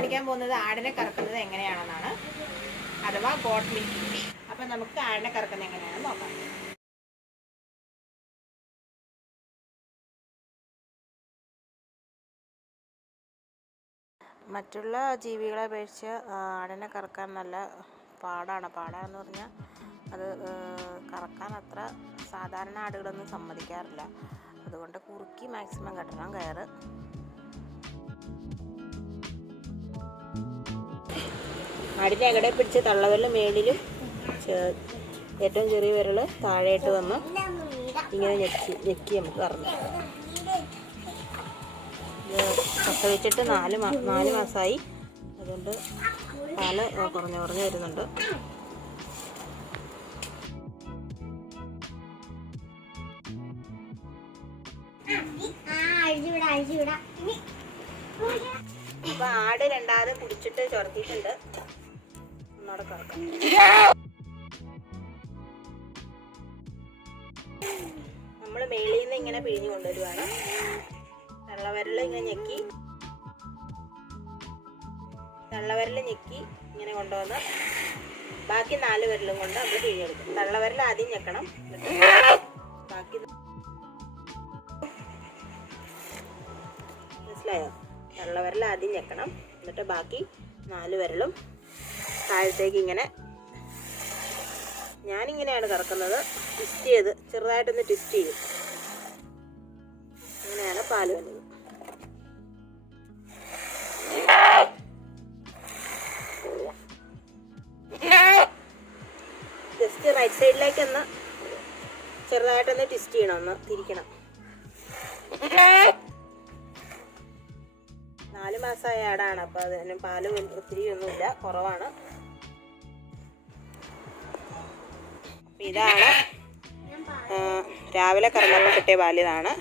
കാണിക്കാൻ പോകുന്നത് ആടിനെ കറക്കുന്നത് എങ്ങനെയാണെന്നാണ്, അഥവാ ഗോട്ട് മിൽക്കിംഗ്. അപ്പം നമുക്ക് ആടിനെ കറക്കുന്നത് എങ്ങനെയാണെന്ന് നോക്കാം. മറ്റുള്ള ജീവികളെ അപേക്ഷിച്ച് ആടിനെ കറക്കാൻ നല്ല പാടാണെന്ന് പറഞ്ഞാൽ അത് കറക്കാൻ അത്ര സാധാരണ ആടുകളൊന്നും സമ്മതിക്കാറില്ല. അതുകൊണ്ട് കുറുക്കി മാക്സിമം കെട്ടണം കയറ്. ആടിനെ എവിടെ പിടിച്ച് തള്ളവിരൽ മേളിലും ഏറ്റവും ചെറിയ വിരൽ താഴെയിട്ട് വന്ന് ഇങ്ങനെ ഞെക്കി നമുക്ക് കറങ്ങാം. പ്രസവിച്ചിട്ട് 4 മാസമായി. അതുകൊണ്ട് പാല് കുറഞ്ഞു വരുന്നുണ്ട്. അപ്പൊ ആട് രണ്ടാമത് കുടിച്ചിട്ട് ചൊരത്തിയിട്ടുണ്ട്. ഒന്നോടെ കറക്കാം. നമ്മൾ മേളിൽ നിന്ന് ഇങ്ങനെ പിഴിഞ്ഞു കൊണ്ടുവരുവാണ്. തള്ളവിരൽ ഇങ്ങനെ ഞെക്കി ഇങ്ങനെ കൊണ്ടുവന്ന് ബാക്കി 4 വിരലും കൊണ്ട് നമ്മൾ പിഴിഞ്ഞെടുക്കും. തള്ളവിരൽ ആദ്യം ഞെക്കണം, ബാക്കി മനസ്സിലായോ? തള്ളവിരൽ ആദ്യം ഞെക്കണം, എന്നിട്ട് ബാക്കി 4 വിരലും താഴത്തേക്ക് ഇങ്ങനെ. ഞാനിങ്ങനെയാണ് കറക്കുന്നത്. ട്വിസ്റ്റ് ചെയ്ത് ചെറുതായിട്ടൊന്ന് ട്വിസ്റ്റ് ചെയ്യും. അങ്ങനെയാണ് പാല് വരുന്നത്. ജസ്റ്റ് റൈറ്റ് സൈഡിലേക്കൊന്ന് ചെറുതായിട്ടൊന്ന് ട്വിസ്റ്റ് ചെയ്യണം, ഒന്ന് തിരിക്കണം. 4 മാസമായ ആടാണ്, അപ്പോൾ അതിന് പാല് ഒത്തിരി ഒന്നുമില്ല, കുറവാണ്. ഇതാണ് രാവിലെ കറന്നപ്പോൾ കിട്ടിയ പാല്. ഇതാണ്